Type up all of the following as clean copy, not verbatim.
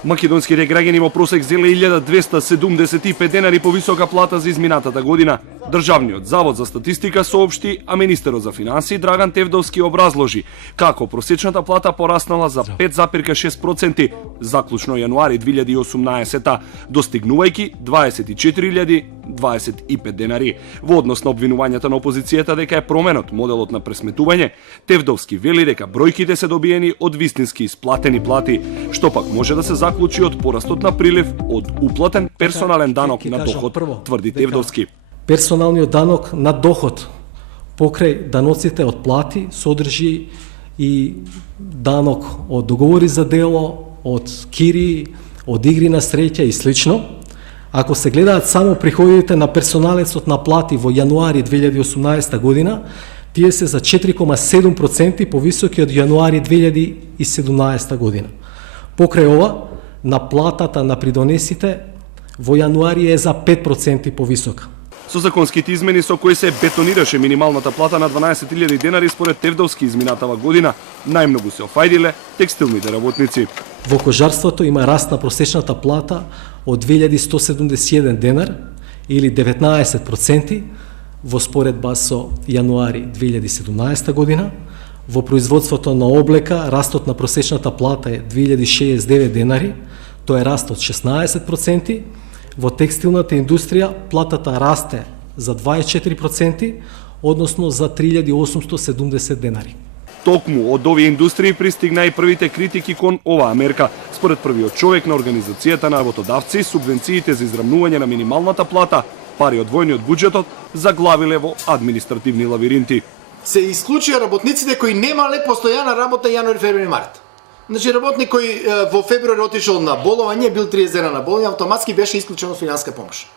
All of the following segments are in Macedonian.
Македонските граѓани во просек зеле 1275 денари повисока плата за изминатата година. Државниот завод за статистика соопшти, а министерот за финансии Драган Тевдовски образложи како просечната плата пораснала за 5,6% заклучно јануари 2018, достигнувајќи 24.025 денари. Во однос на обвинувањата на опозицијата дека е променот моделот на пресметување, Тевдовски вели дека бројките се добиени од вистински исплатени плати, што пак може да се заклучи од порастот на прилив од уплатен персонален данок на доход, тврди Тевдовски. Персоналниот данок на доход покрај даноците од плати содржи и данок од договори за дело, од кири, од игри на среќа и слично. Ако се гледаат само приходите на персоналецот на плати во јануари 2018 година, тие се за 4,7% повисоки од јануари 2017 година. Покрај ова, на платата на придонесите во јануари е за 5% повисока. Со законските измени со кои се бетонираше минималната плата на 12.000 денари според Тевдовски изминатава година, најмногу се офајдиле текстилните работници. Во кожарството има раст на просечната плата од 2171 денар или 19% во споредба со јануари 2017 година. Во производството на облека растот на просечната плата е 2069 денари, тоа е раст од 16%. Во текстилната индустрија платата расте за 24%, односно за 3870 денари. Токму од овие индустрии пристигна и првите критики кон оваа мерка. Според првиот човек на Организацијата на работодавци, субвенциите за израмнување на минималната плата, пари од војниот буџетот, заглавиле во административни лавиринти. Се исклучија работниците кои немале постојана работа јануари, февруари, март. Значи работник кој во февруари отишол на боловање, бил 30 дена на боловање, автоматски беше исклучен од финанска помош.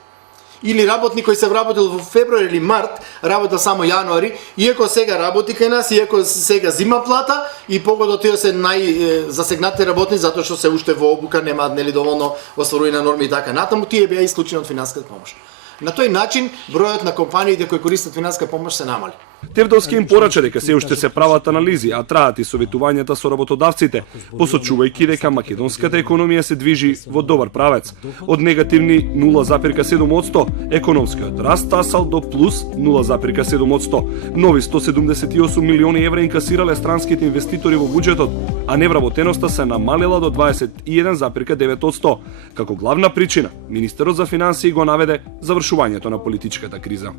Или работник кој се вработил во февруари или март, работа само јануари, иако сега работи кај нас, иако сега зима плата и погода тие се најзасегнати работници затоа што се уште во обука, немаат нели доволно остварување на норми и така натаму, тие беа исклучени од финанската помош. На тој начин бројот на компаниите кои користат финанска помош се намали. Тевдовски им порача дека се уште се прават анализи, а траат и советувањата со работодавците, посочувајќи дека македонската економија се движи во добар правец. Од негативни 0,7% економскиот раст тасал до плюс 0,7%. Нови 178 милиони евра инкасирале странските инвеститори во буџетот, а невработеноста се намалила до 21,9%. Како главна причина, министерот за финансии го наведе завршувањето на политичката криза.